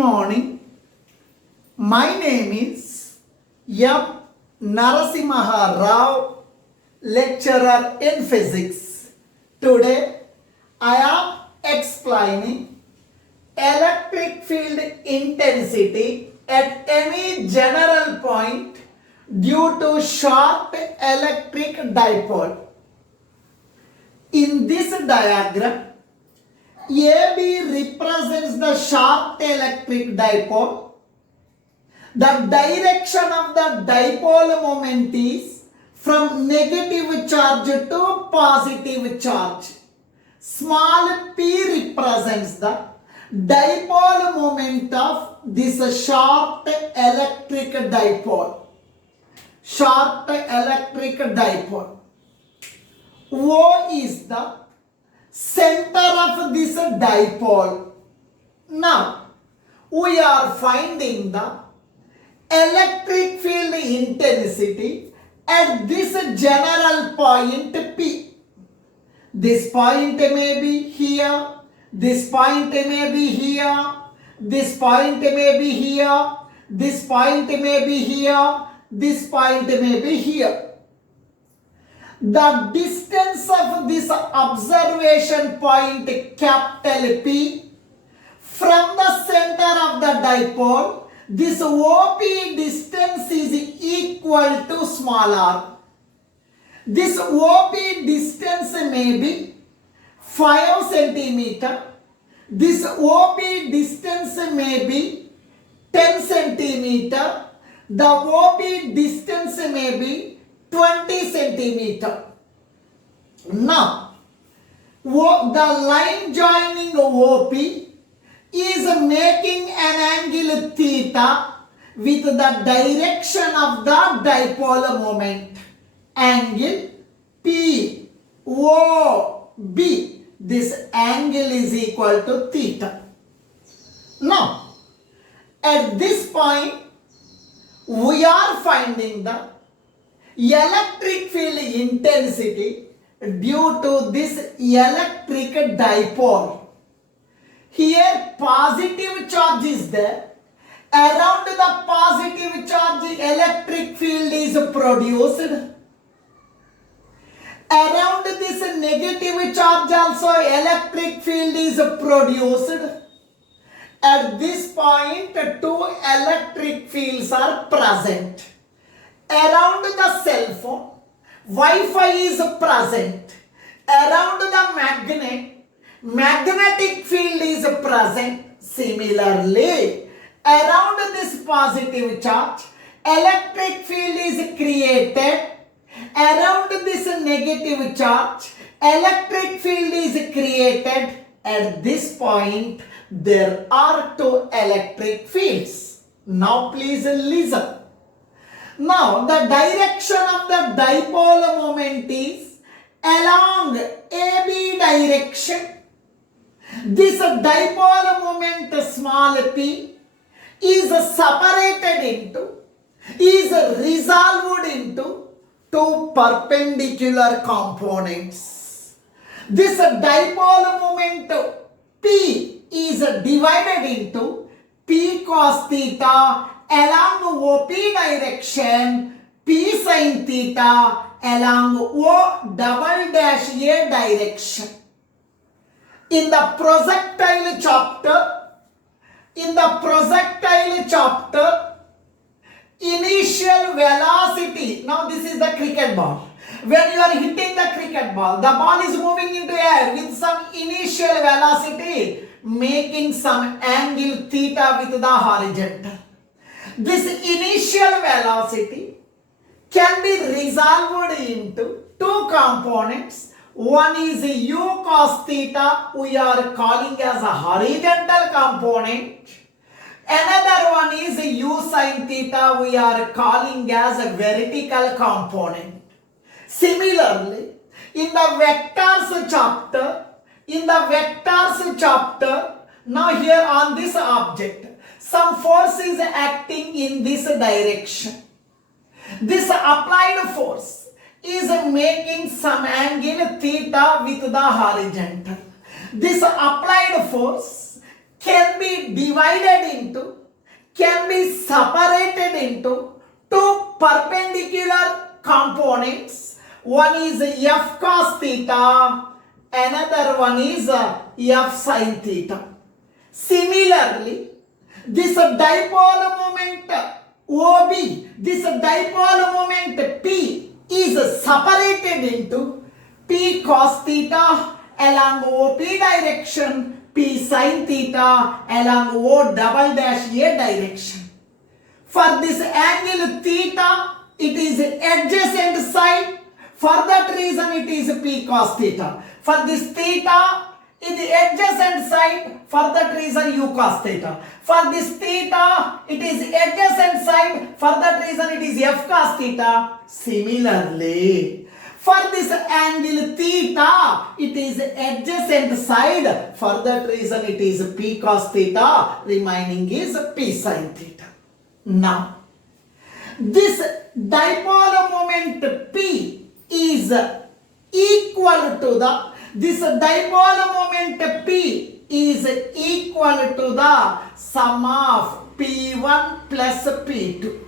morning. My name is Narasimharao, lecturer in physics. Today I am explaining electric field intensity at any general point due to sharp electric dipole. In this diagram, AB represents the sharp electric dipole. The direction of the dipole moment is from negative charge to positive charge. Small p represents the dipole moment of this sharp electric dipole. Sharp electric dipole. O is the center of this dipole. Now, we are finding the electric field intensity at this general point P. This point may be here, this point may be here, this point may be here, this point may be here, this point may be here. The distance of this observation point capital P from the center of the dipole, this OP distance is equal to small r. This OP distance may be 5 centimeter. This OP distance may be 10 centimeter. The OP distance may be 20 centimeter. Now, the line joining OP is making an angle theta with the direction of the dipole moment. Angle POB. This angle is equal to theta. Now, at this point, we are finding the electric field intensity due to this electric dipole. Here positive charge is there. Around the positive charge electric field is produced. Around this negative charge also electric field is produced. At this point two electric fields are present. Around the cell phone, Wi-Fi is present. Around the magnetic field is present. Similarly, around this positive charge, electric field is created. Around this negative charge, electric field is created. At this point, there are two electric fields. Now please listen. Now, the direction of the dipole moment is along AB direction. This dipole moment small p is resolved into two perpendicular components. This dipole moment P is divided into P cos theta along OP direction, P sin theta along O double dash A direction. In the projectile chapter, initial velocity, now this is the cricket ball. When you are hitting the cricket ball, the ball is moving into air with some initial velocity, making some angle theta with the horizontal. This initial velocity can be resolved into two components. One is u cos theta, we are calling as a horizontal component. Another one is u sin theta, we are calling as a vertical component. Similarly, in the vectors chapter, now here on this object, some force is acting in this direction. This applied force is making some angle theta with the horizontal. This applied force can be divided into, can be separated into two perpendicular components. One is f cos theta, another one is f sin theta. Similarly, this dipole moment OB, this dipole moment P is separated into P cos theta along OP direction, P sin theta along O double dash A direction. For this angle theta, it is adjacent side. For that reason, it is P cos theta. For this theta, in the adjacent side, for that reason U cos theta. For this theta, it is adjacent side, for that reason it is F cos theta. Similarly, for this angle theta, it is adjacent side, for that reason it is P cos theta, remaining is P sin theta. Now, this dipole moment P is equal to the, this dipole moment P is equal to the sum of P1 plus P2.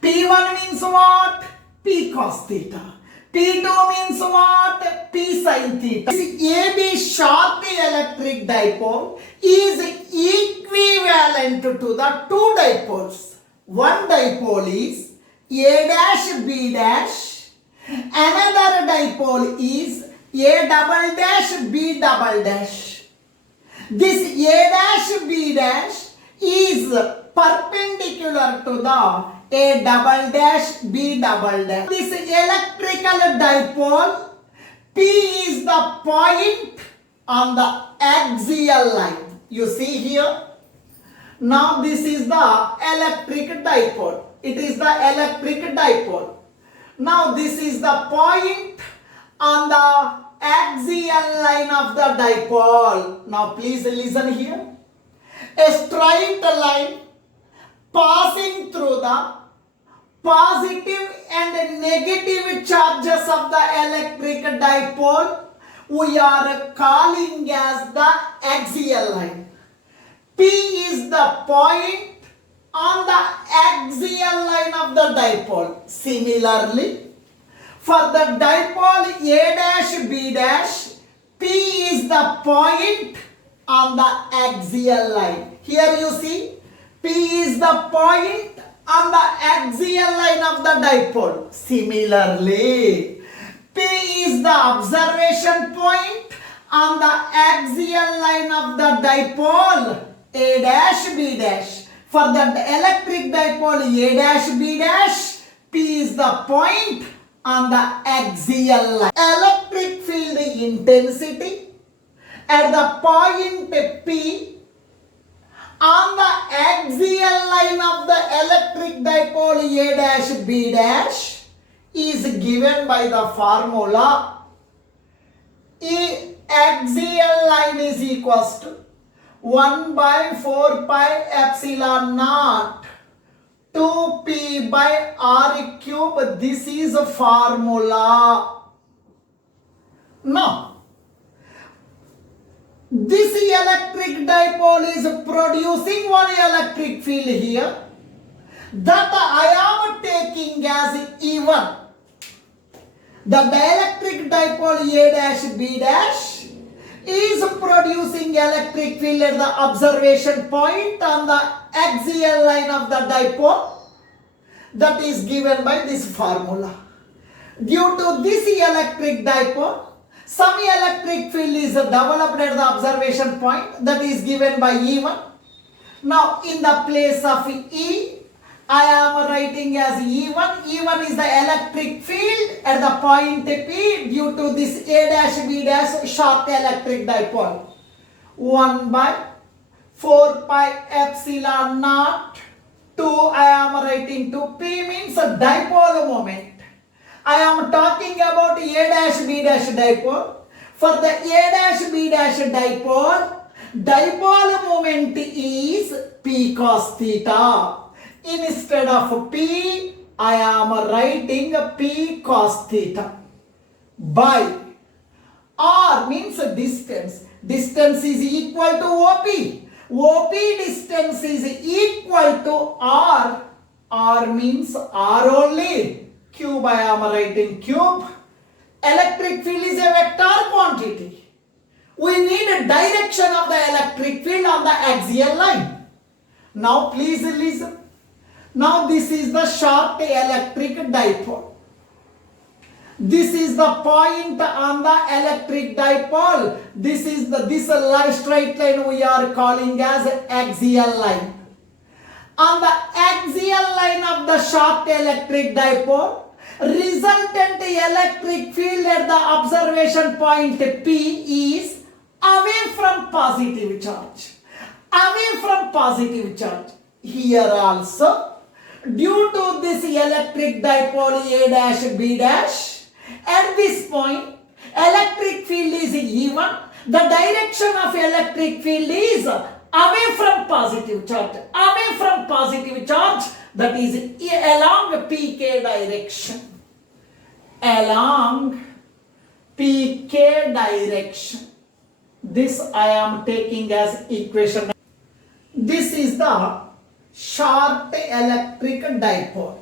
P1 means what? P cos theta. P2 means what? P sin theta. This AB short electric dipole is equivalent to the two dipoles. One dipole is A dash B dash. Another dipole is A double dash B double dash. This A dash B dash is perpendicular to the A double dash B double dash. This electrical dipole P is the point on the axial line. You see here? Now this is the electric dipole. It is the electric dipole. Now this is the point on the axial line of the dipole. Now please listen here. A straight line passing through the positive and negative charges of the electric dipole we are calling as the axial line. P is the point on the axial line of the dipole. Similarly, for the dipole A dash B dash, P is the point on the axial line. Here you see, P is the point on the axial line of the dipole. Similarly, P is the observation point on the axial line of the dipole A dash B dash. For the electric dipole A dash B dash, P is the point on the axial line. Electric field intensity at the point P on the axial line of the electric dipole A dash B dash is given by the formula E axial line is equals to 1 by 4 pi epsilon naught 2p by r cube. This is a formula. Now, this electric dipole is producing one electric field here that I am taking as E1. The dielectric dipole A dash B dash is producing electric field at the observation point on the axial line of the dipole. That is given by this formula. Due to this electric dipole, some electric field is developed at the observation point, that is given by E1. Now in the place of E, I am writing as E1. E1 is the electric field at the point P due to this A dash B dash short electric dipole. 1 by 4 pi epsilon naught 2 I am writing to P means a dipole moment. I am talking about A dash B dash dipole. For the A dash B dash dipole, dipole moment is P cos theta. Instead of P, I am writing P cos theta by R means distance. distance is equal to OP. OP distance is equal to R. R means R only. Cube, I am writing cube. Electric field is a vector quantity. We need a direction of the electric field on the axial line. Now please listen. Now this is the short electric dipole. This is the point on the electric dipole. This straight line we are calling as axial line. On the axial line of the short electric dipole, resultant electric field at the observation point P is away from positive charge. Away from positive charge. Here also, due to this electric dipole A dash B dash, at this point, electric field is even. The direction of electric field is away from positive charge. Away from positive charge, that is along PK direction. Along PK direction. This I am taking as equation. This is the short electric dipole.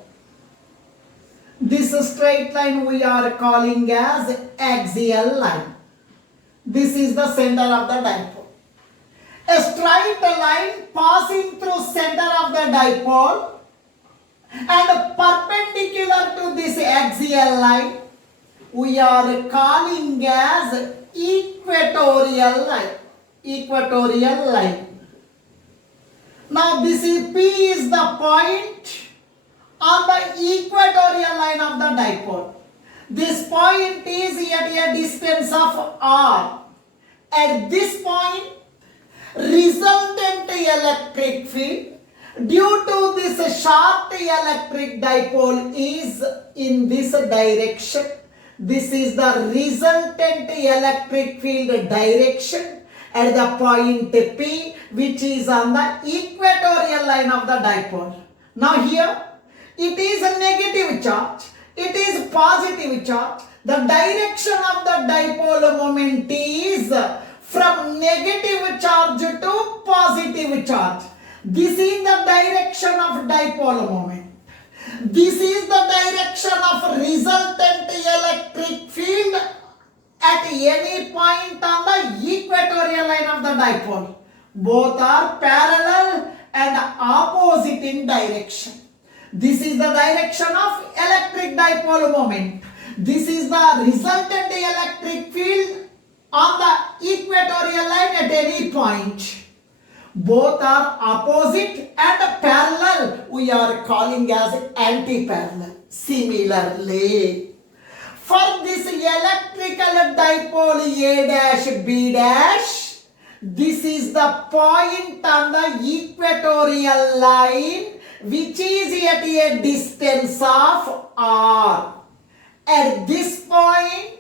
This straight line we are calling as axial line. This is the center of the dipole. A straight line passing through center of the dipole and perpendicular to this axial line we are calling as equatorial line. Equatorial line. Now this is P is the point on the equatorial line of the dipole. This point is at a distance of R. At this point, resultant electric field due to this short electric dipole is in this direction. This is the resultant electric field direction at the point P, which is on the equatorial line of the dipole. Now here, it is a negative charge. It is positive charge. The direction of the dipole moment is from negative charge to positive charge. This is the direction of dipole moment. This is the direction of resultant electric field at any point on the equatorial line of the dipole. Both are parallel and opposite in direction. This is the direction of electric dipole moment. This is the resultant electric field on the equatorial line at any point. Both are opposite and parallel. We are calling as anti-parallel. Similarly, for this electrical dipole A dash B dash, this is the point on the equatorial line which is at a distance of R. At this point,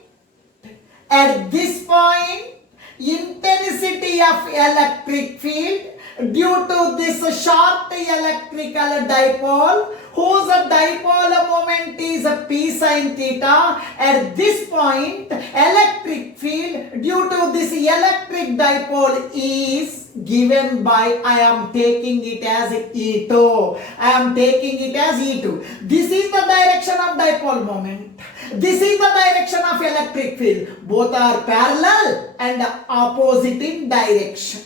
intensity of electric field due to this short electrical dipole, whose dipole moment is P sin theta. At this point, electric field due to this electric dipole is given by, I am taking it as E2. I am taking it as E2. This is the direction of dipole moment. This is the direction of electric field. Both are parallel and opposite in direction.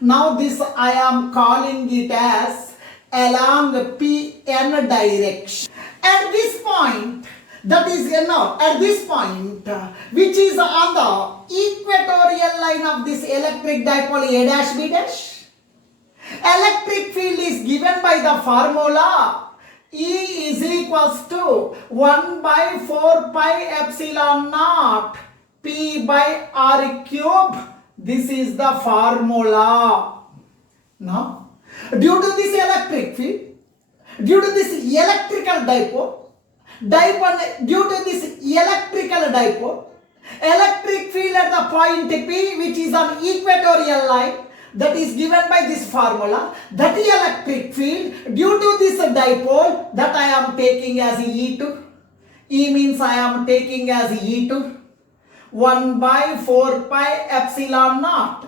Now this I am calling it as along PN direction. At this point, that is at this point, which is on the equatorial line of this electric dipole A dash B dash, electric field is given by the formula E is equals to 1 by 4 pi epsilon naught P by R cube. This is the formula. Now, due to this electric field, due to this electrical dipole, due to this electrical dipole, electric field at the point P, which is on equatorial line, that is given by this formula. That electric field due to this dipole, that I am taking as E2. E means I am taking as E2. 1 by 4 pi epsilon naught.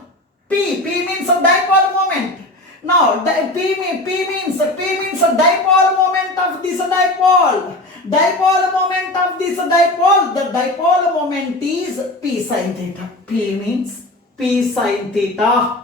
P means a dipole moment. Now, P means a dipole moment of this dipole. Dipole moment of this dipole. The dipole moment is P sin theta. P means P sin theta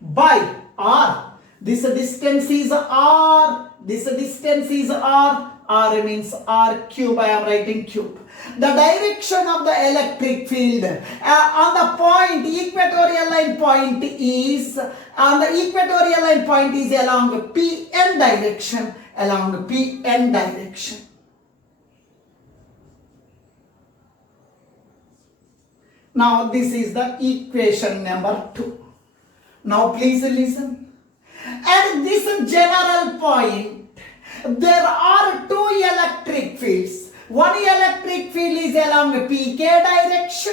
by R. This distance is R. This distance is R. R means R cube. I am writing cube. The direction of the electric field on the point, equatorial line point is, on the equatorial line point is along Pn direction, along Pn direction. Now this is the equation number 2. Now please listen. At this general point, there are two electric fields. One electric field is along pk direction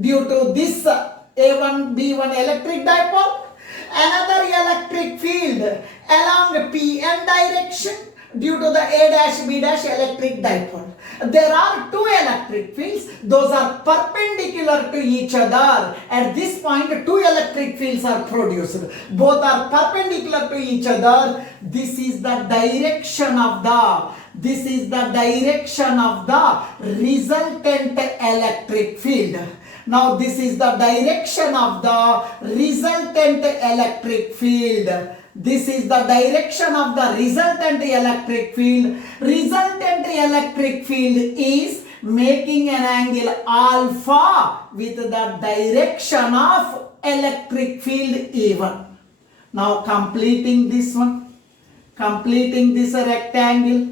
due to this A1 B1 electric dipole. Another electric field along pn direction due to the A dash B dash electric dipole. There are two electric fields. Those are perpendicular to each other. At this point, two electric fields are produced. Both are perpendicular to each other. This is the direction of the resultant electric field. Now this is the direction of the resultant electric field. This is the direction of the resultant electric field. Resultant electric field is making an angle alpha with the direction of electric field E1. Now completing this one, completing this rectangle.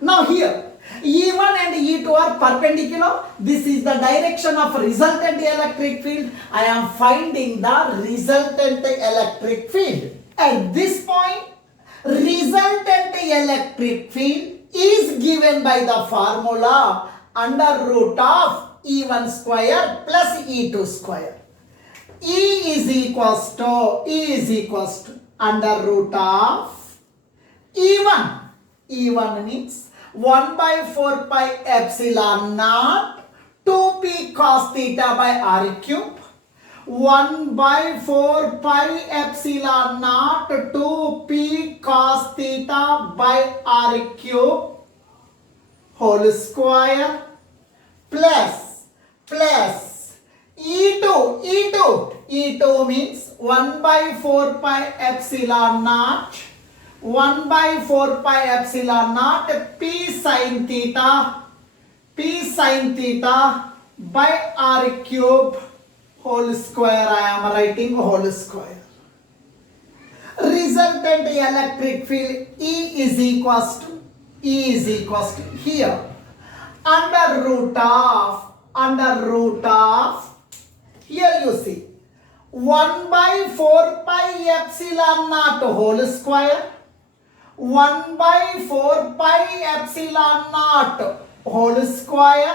Now here E1 and E2 are perpendicular. This is the direction of resultant electric field. I am finding the resultant electric field. At this point, resultant electric field is given by the formula under root of E1 square plus E2 square. E is equals to under root of E1. E1 means 1 by 4 pi epsilon naught 2p cos theta by r cube. 1 by 4 pi epsilon naught 2p cos theta by r cube whole square plus E2 means 1 by 4 pi epsilon naught 1 by 4 pi epsilon naught p sin theta by r cube whole square. I am writing whole square. Resultant electric field E is equals to here under root of here you see 1 by 4 pi epsilon naught whole square. 1 by 4 pi epsilon naught whole square.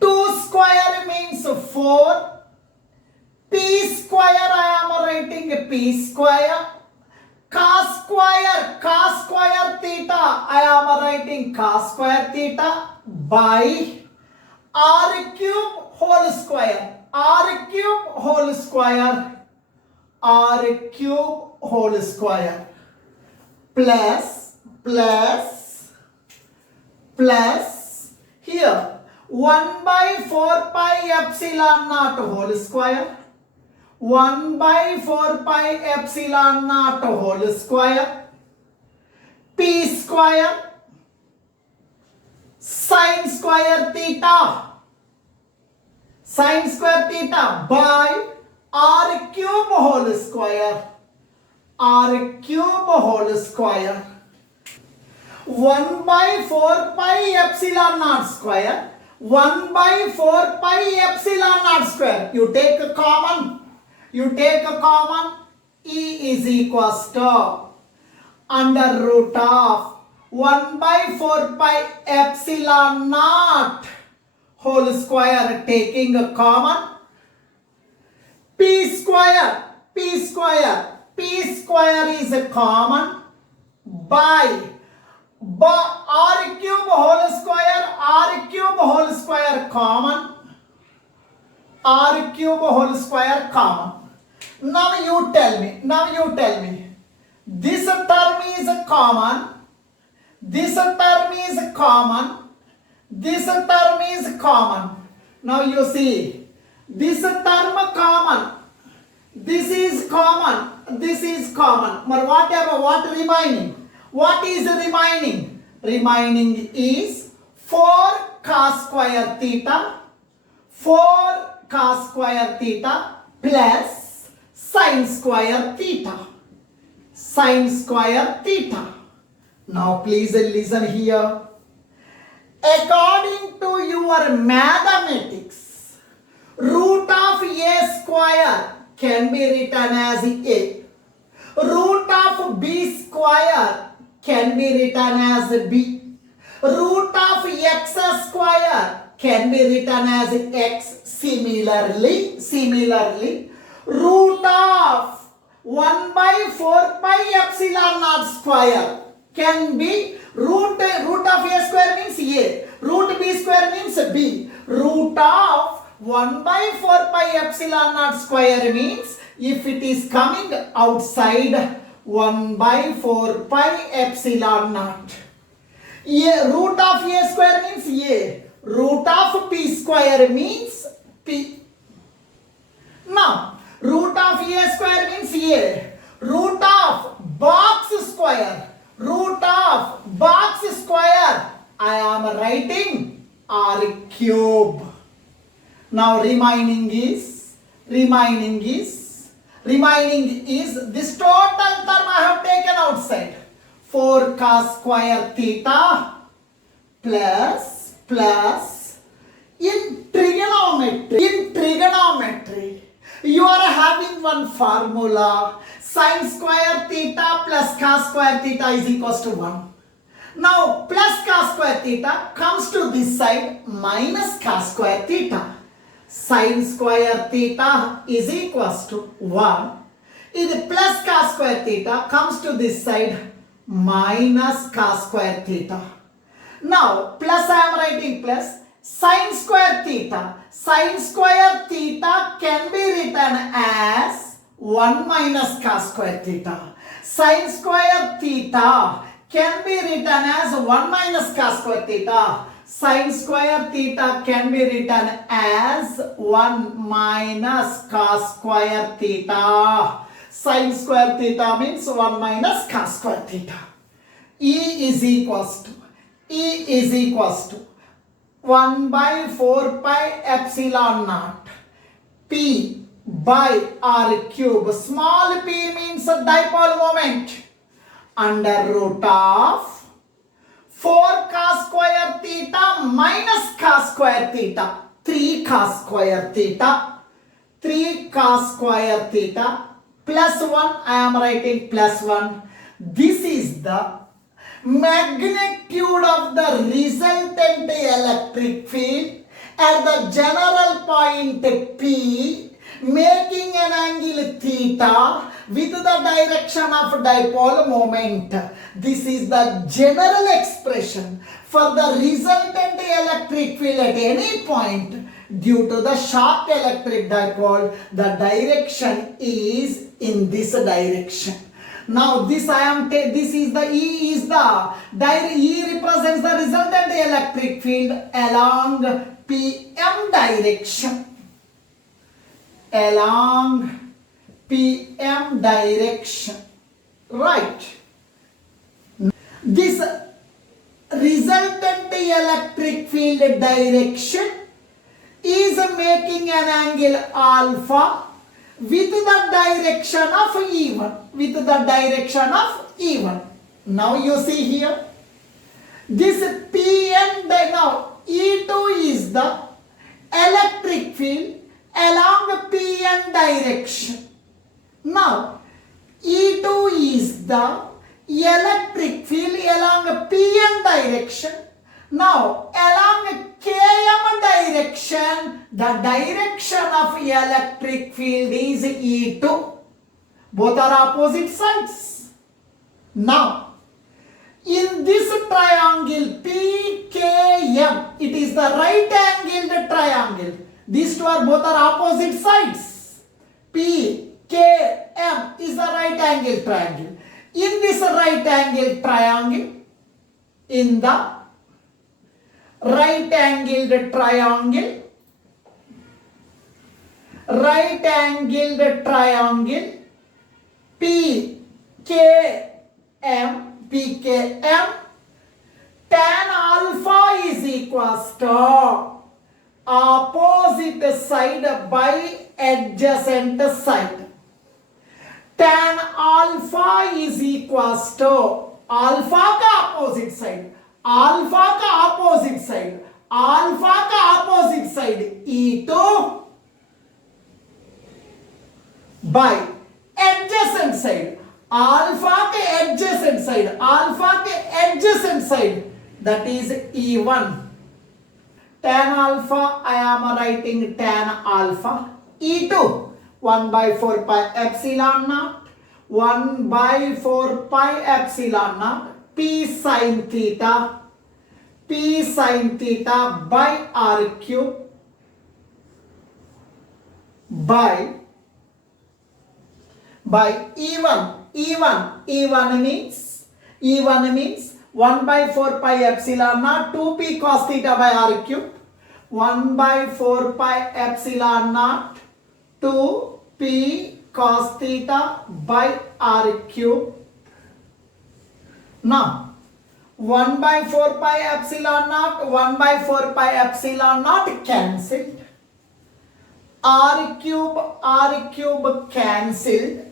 2 square means 4. P square I am writing P square. Cos square theta I am writing cos square theta by r cube whole square. R cube whole square plus here 1 by 4 pi epsilon naught whole square. 1 by 4 pi epsilon naught whole square. P square sin square theta by r cube whole square. 1 by 4 pi epsilon naught square. 1 by 4 pi epsilon naught square. You take a common. E is equals to under root of 1 by 4 pi epsilon naught whole square, taking a common. P square is a common by r cube whole square common. R cube whole square common. Now you tell me. This term is common. This term is common. This term is common. Now you see. This term common. This is common. This is common. But what remaining? What is remaining? Remaining is 4 cos square theta. 4 cos square theta plus sin square theta. Sin square theta. Now please listen here. According to your mathematics, root of a square can be written as a. Root of b square can be written as b. Root of x square can be written as x. Similarly, root of 1 by 4 pi epsilon naught square can be root of a square means a. Root b square means b. Root of 1 by 4 pi epsilon naught square means if it is coming outside 1 by 4 pi epsilon naught. Root of a square means a. Root of p square means p. Now, root of a square means a. Root of box square. Root of box square. I am writing r cube. Now remaining is this total term I have taken outside. 4 cos square theta plus in trigonometry you are having one formula. Sin square theta plus cos square theta is equals to 1. Now plus cos square theta comes to this side minus cos square theta. Sin square theta is equals to 1. If plus cos square theta comes to this side minus cos square theta. Now plus I am writing plus. Sin square theta. Sin square theta can be written as 1 minus cos square theta. Sin square theta can be written as 1 minus cos square theta. Sin square theta can be written as 1 minus cos square theta. Sin square theta means 1 minus cos square theta. E is equals to 1 by 4 pi epsilon naught p by r cube. Small p means a dipole moment under root of 4 cos square theta minus cos square theta. 3 cos square theta plus 1. I am writing plus 1. This is the magnitude of the resultant electric field at the general point P, making an angle theta with the direction of dipole moment. This is the general expression for the resultant electric field at any point due to the short electric dipole. The direction is in this direction. Now this this is the E represents the resultant electric field along PM direction. Right. This resultant electric field direction is making an angle alpha with the direction of E1. Now you see here, this PN, now E2 is the electric field along PN direction. Now E2 is the electric field along PN direction. Now along KM direction, the direction of electric field is E2. Both are opposite sides. Now In this triangle PKM, it is the right angled triangle. These two are both are opposite sides. PKM is the right angled triangle. In this right angled triangle, in the right angled triangle, PKM, tan alpha is equals to opposite side by adjacent side. Tan alpha is equals to alpha का opposite side, alpha का opposite side, alpha का opposite side E2 by adjacent side, alpha के adjacent side, alpha के adjacent side, that is E1. Tan alpha, I am writing tan alpha. E2, 1 by 4 pi epsilon naught, 1 by 4 pi epsilon naught, P sin theta by R cube by E1 means 1 by 4 pi epsilon naught 2p cos theta by R cube, 1 by 4 pi epsilon naught 2p cos theta by R cube. Now 1 by 4 pi epsilon naught, 1 by 4 pi epsilon naught cancelled, R cube cancelled,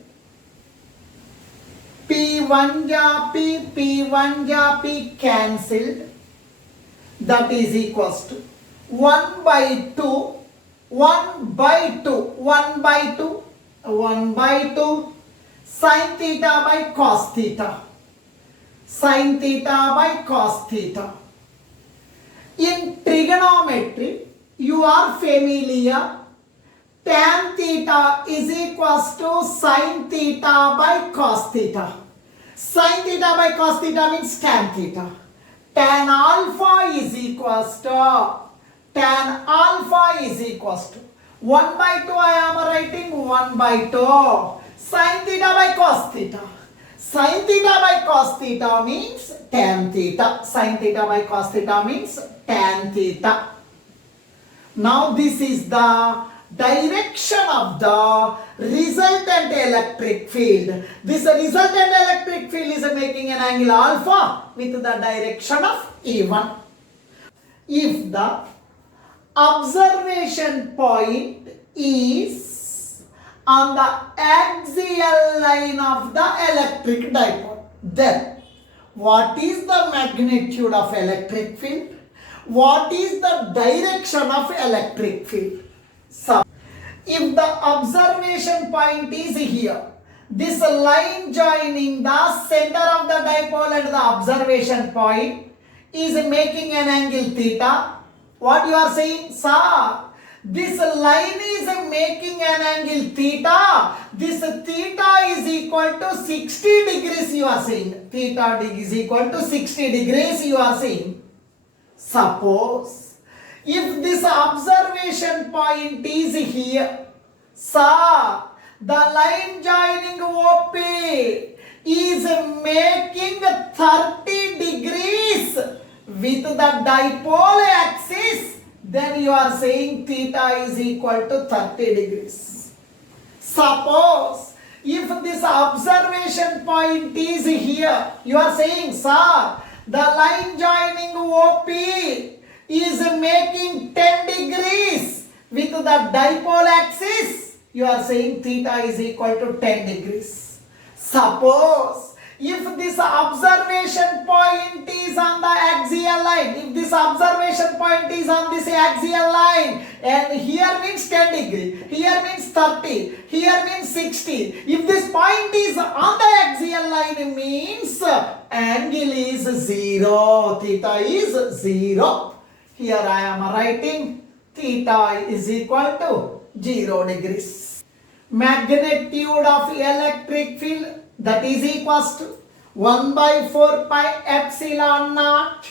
P1 ja P cancelled, that is equals to 1 by 2 sin theta by cos theta. In trigonometry, you are familiar, tan theta is equals to sin theta by cos theta. Sin theta by cos theta means tan theta. Tan alpha is equals to 1 by 2, I am writing 1 by 2 sin theta by cos theta. Sin theta by cos theta means tan theta. Sin theta by cos theta means tan theta. Now this is the direction of the resultant electric field. This resultant electric field is making an angle alpha with the direction of E1. If the observation point is on the axial line of the electric dipole, then what is the magnitude of electric field? What is the direction of electric field? So, if the observation point is here, this line joining the center of the dipole and the observation point is making an angle theta. What you are saying? Sir, this line is making an angle theta. This theta is equal to 60 degrees you are saying. Theta is equal to 60 degrees you are saying. Suppose if this observation point is here, sir, the line joining OP is making 30 degrees with the dipole axis, then you are saying theta is equal to 30 degrees. Suppose if this observation point is here, you are saying, sir, the line joining OP is making 10 degrees with the dipole axis, you are saying theta is equal to 10 degrees. Suppose if this observation point is on the axial line, if this observation point is on this axial line, and here means 10 degree, here means 30, here means 60. If this point is on the axial line means angle is 0, theta is 0. Here I am writing theta is equal to 0 degrees. Magnitude of electric field, that is equals to 1 by 4 pi epsilon naught,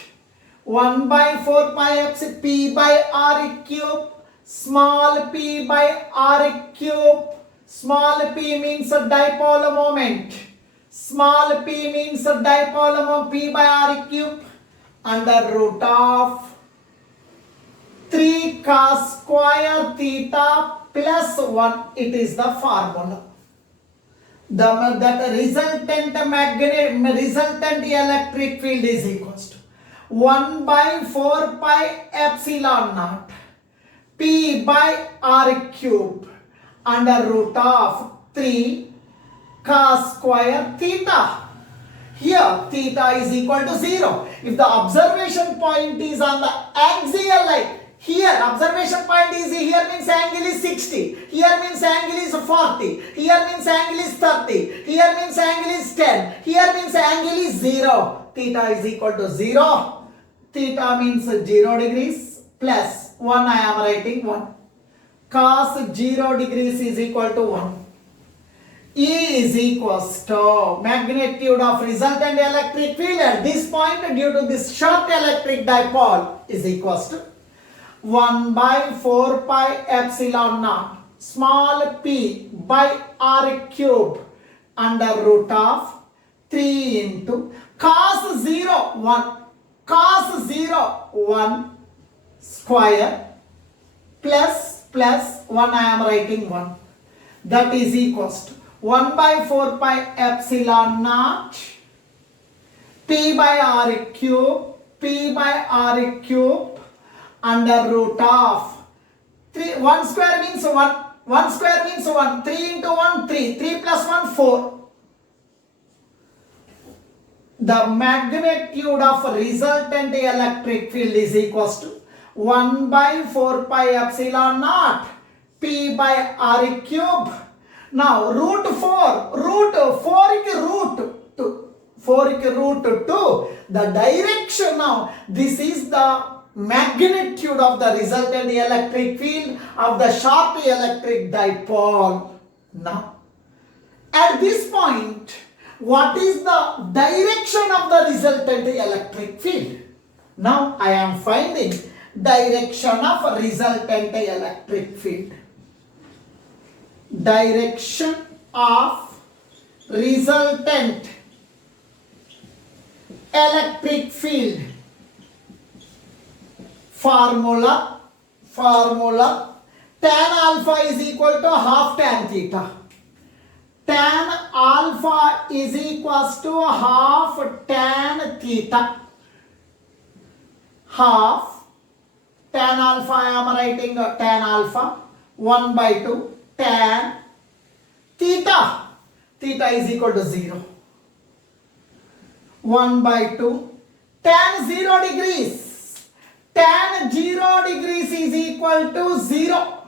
1 by 4 pi epsilon p by r cube, small p by r cube. Small p means a dipole moment. Small p means a dipole moment, p by r cube, under root of 3 cos square theta plus 1. It is the formula. That resultant electric field is equals to 1 by 4 pi epsilon naught p by r cube under root of 3 cos square theta. Here theta is equal to 0. If the observation point is on the axial line, here observation point is here means angle is 60, here means angle is 40, here means angle is 30, here means angle is 10, here means angle is 0. Theta is equal to 0. Theta means 0 degrees plus 1, I am writing 1. Cos 0 degrees is equal to 1. E is equals to magnitude of resultant electric field at this point due to this short electric dipole is equals to 1 by 4 pi epsilon naught small p by r cube under root of 3 into cos 0 1 square plus 1, I am writing 1. That is equals to 1 by 4 pi epsilon naught p by r cube under root of 3. 1 square means 1. 1 square means 1. 3 into 1 3. 3 plus 1 4. The magnitude of resultant electric field is equals to 1 by 4 pi epsilon naught p by r cube. Now root 4 2. The direction now, this is the magnitude of the resultant electric field of the short electric dipole. Now at this point, what is the direction of the resultant electric field? Now I am finding direction of resultant electric field. Direction of resultant electric field. Formula tan alpha is equal to half tan theta. Tan alpha is equals to half tan theta. Half tan alpha, I am writing tan alpha 1 by 2 tan theta. Theta is equal to 0. 1 by 2 tan 0 degrees. Tan 0 degrees is equal to 0.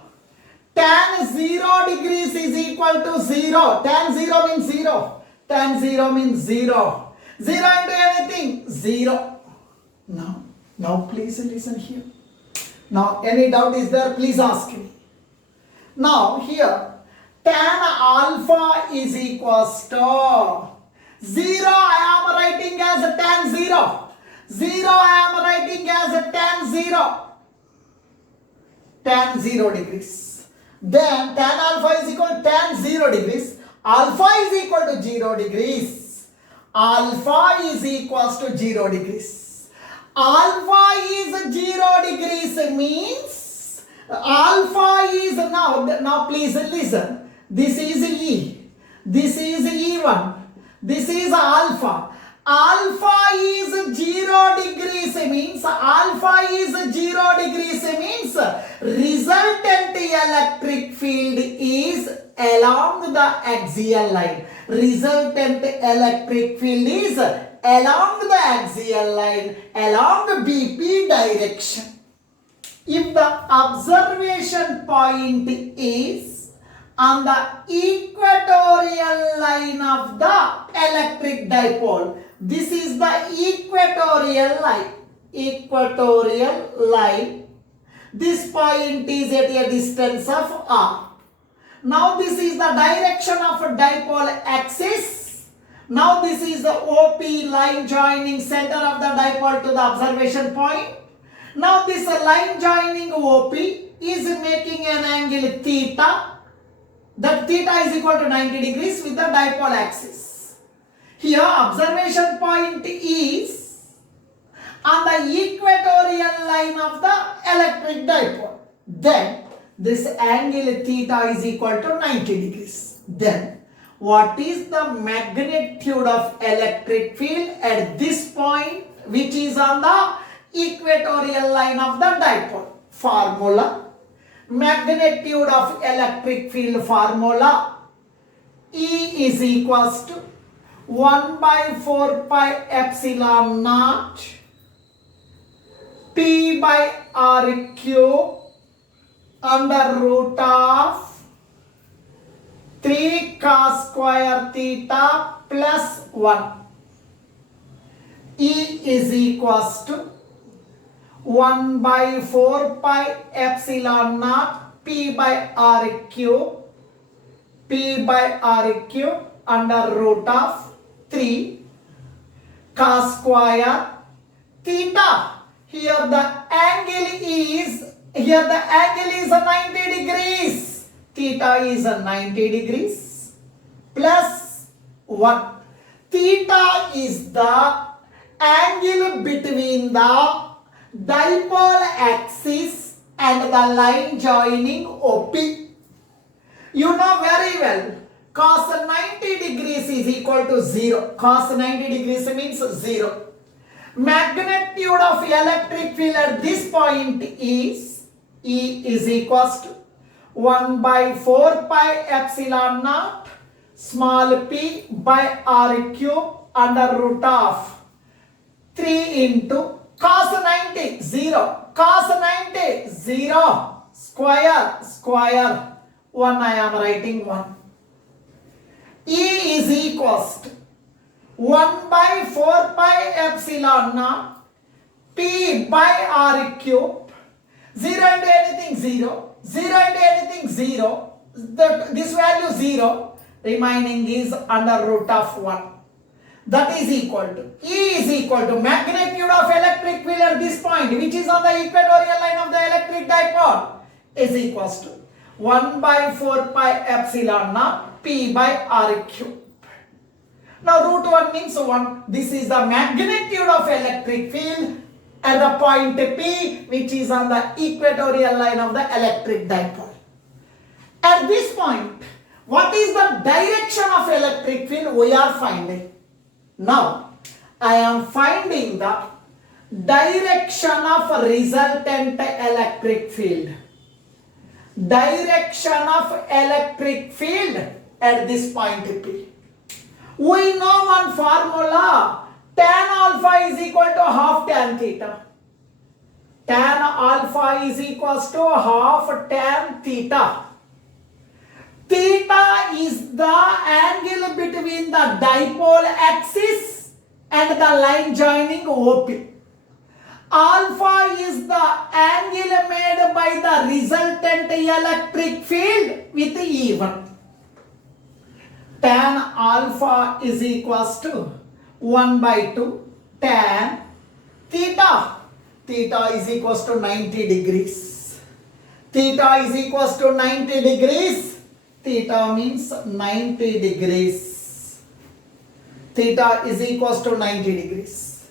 Tan 0 degrees is equal to 0. Tan 0 means 0. Tan 0 means 0. 0 into anything? 0. Now please listen here. Now any doubt is there? Please ask me. Now here tan alpha is equals to 0. I am writing as a tan 0. 0 I am writing as a tan 0. Tan 0 degrees. Then tan alpha is equal to tan 0 degrees. Alpha is equal to 0 degrees. Alpha is equals to 0 degrees. Alpha is 0 degrees means alpha is now please listen. This is E. This is E1. This is alpha. Alpha is 0 degrees means resultant electric field is along the axial line. Resultant electric field is along the axial line, along BP direction. If the observation point is on the equatorial line of the electric dipole, this is the equatorial line. This point is at a distance of r. Now this is the direction of a dipole axis. Now this is the OP line joining center of the dipole to the observation point. Now this line joining OP is making an angle theta. That theta is equal to 90 degrees with the dipole axis. Here observation point is on the equatorial line of the electric dipole. Then this angle theta is equal to 90 degrees. Then what is the magnitude of electric field at this point, which is on the equatorial line of the dipole? Formula. Magnitude of electric field formula. E is equals to 1 by 4 pi epsilon naught P by R cube under root of 3 cos square theta plus 1. E is equals to 1 by 4 pi epsilon naught P by R cube under root of 3 cos square theta. Here the angle is 90 degrees. Theta is 90 degrees plus 1. Theta is the angle between the dipole axis and the line joining OP. You know very well, cos 90 degrees is equal to 0. Cos 90 degrees means 0. Magnitude of electric field at this point is E is equals to 1 by 4 pi epsilon naught small p by R cube under root of 3 into cos 90, 0. Cos 90, 0. Square. 1 I am writing 1. E is equals to 1 by 4 pi epsilon naught P by R cube. 0 into anything 0. 0 into anything 0. This value 0. Remaining is under root of 1. That is equal to, E is equal to magnitude of electric field at this point, which is on the equatorial line of the electric dipole, is equals to 1 by 4 pi epsilon naught P by R cube. Now root 1 means 1. This is the magnitude of electric field at the point P, which is on the equatorial line of the electric dipole. At this point, what is the direction of electric field we are finding? Now, I am finding the direction of resultant electric field. Direction of electric field at this point P. We know one formula. Tan alpha is equal to half tan theta. Tan alpha is equals to half tan theta. Theta is the angle between the dipole axis and the line joining OP. Alpha is the angle made by the resultant electric field with E1. Tan alpha is equals to 1 by 2 tan theta. Theta is equals to 90 degrees. Theta is equals to 90 degrees. Theta means 90 degrees. Theta is equals to 90 degrees.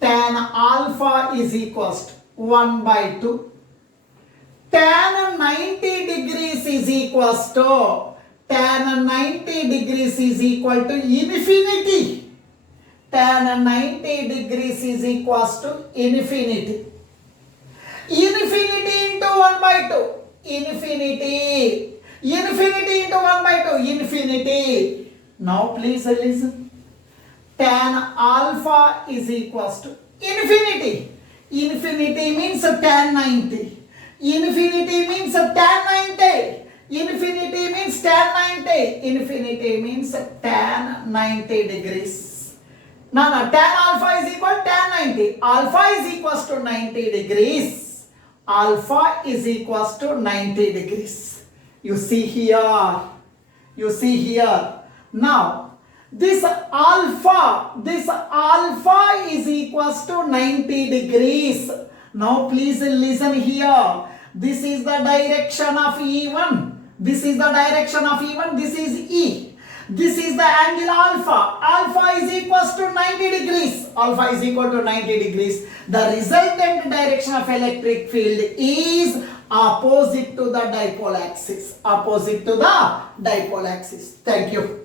Tan alpha is equals to 1 by 2. Tan 90 degrees is equals to, tan 90 degrees is equal to infinity. Tan 90 degrees is equals to infinity. Infinity into 1 by 2. Infinity. Infinity into 1 by 2. Infinity. Now please listen. Tan alpha is equals to infinity. Infinity means tan 90. Infinity means tan 90. Infinity means tan 90. Infinity means tan 90 degrees. Now, tan alpha is equal to tan 90. Alpha is equals to 90 degrees. Alpha is equals to 90 degrees. You see here. You see here. Now, this alpha is equals to 90 degrees. Now please listen here. This is the direction of E1. This is the direction of E1. This is E. This is the angle alpha. Alpha is equals to 90 degrees. Alpha is equal to 90 degrees. The resultant direction of electric field is opposite to the dipole axis. Opposite to the dipole axis. Thank you.